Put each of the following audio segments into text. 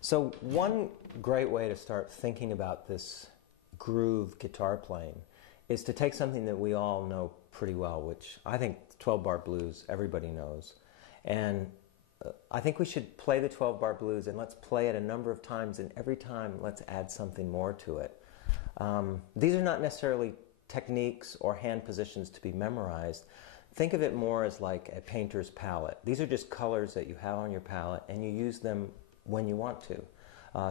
So one great way to start thinking about this groove guitar playing is to take something that we all know pretty well, which I think 12-bar blues everybody knows. And I think we should play the 12-bar blues, and let's play it a number of times, and every time let's add something more to it. These are not necessarily techniques or hand positions to be memorized. Think of it more as like a painter's palette. These are just colors that you have on your palette, and you use them when you want to.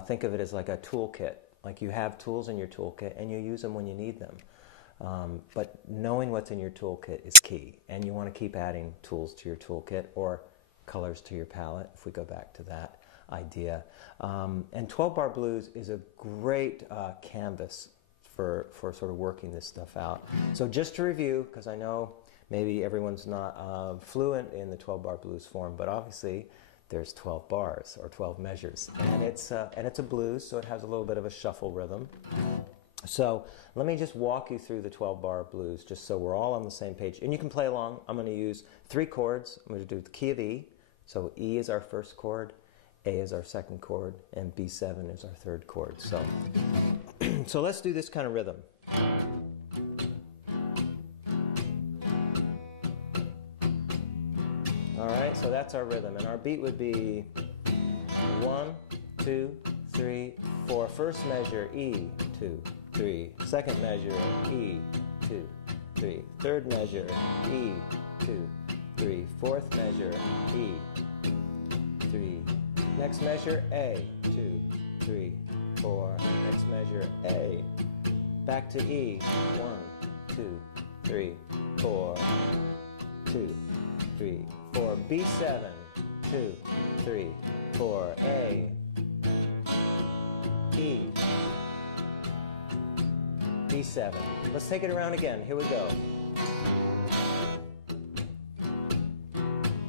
Think of it as like a toolkit. Like you have tools in your toolkit, and you use them when you need them. But knowing what's in your toolkit is key, and you want to keep adding tools to your toolkit or colors to your palette, if we go back to that idea. And 12-bar blues is a great canvas for sort of working this stuff out. So just to review, because I know maybe everyone's not fluent in the 12-bar blues form, but obviously there's 12 bars or 12 measures, and it's a blues, so it has a little bit of a shuffle rhythm. So let me just walk you through the 12-bar blues just so we're all on the same page. And you can play along. I'm going to use 3 chords. I'm going to do the key of E. So E is our first chord, A is our second chord, and B7 is our third chord. So, so let's do this kind of rhythm. All right, so that's our rhythm. And our beat would be 1, 2, 3, 4. First measure, E, 2, 3. Second measure, E, 2, 3. Third measure, E, 2, 3. Fourth measure, E, 3. Next measure, A, 2, 3, 4. Next measure, A. Back to E, 1, 2, 3, 4. 2, 3, 4. B7, 2, 3, 4. A, E, B7. Let's take it around again. Here we go.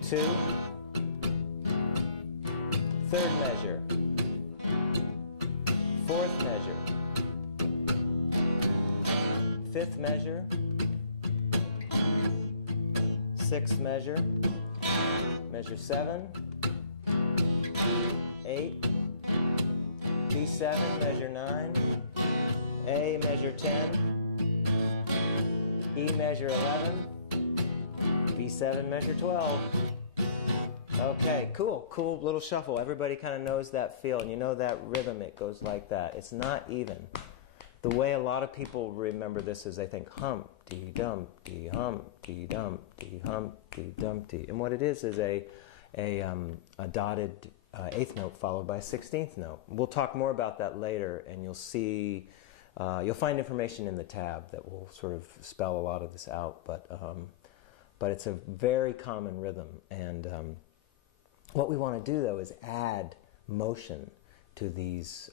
2. Third measure. Fourth measure. Fifth measure. Sixth measure. Measure 7. 8. B7, measure 9. A, measure 10. E, measure 11. B7, measure 12. Okay, cool little shuffle. Everybody kind of knows that feel, and you know that rhythm, it goes like that. It's not even. The way a lot of people remember this is they think Humpty Dumpty, Humpty Dumpty, Humpty Dumpty. And what it is a dotted 8th note followed by a 16th note. We'll talk more about that later, and you'll see, you'll find information in the tab that will sort of spell a lot of this out, but it's a very common rhythm. And what we want to do, though, is add motion to these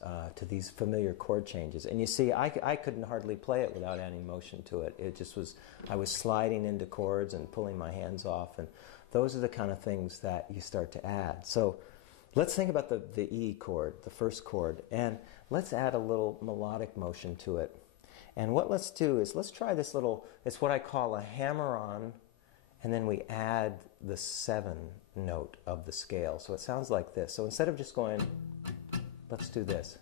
familiar chord changes. And you see, I couldn't hardly play it without adding motion to it. It just was, I was sliding into chords and pulling my hands off, and those are the kind of things that you start to add. So let's think about the E chord, the first chord, and let's add a little melodic motion to it. And what let's do is let's try this little, it's what I call a hammer-on, and then we add the 7 note of the scale. So it sounds like this. So instead of just going, let's do this.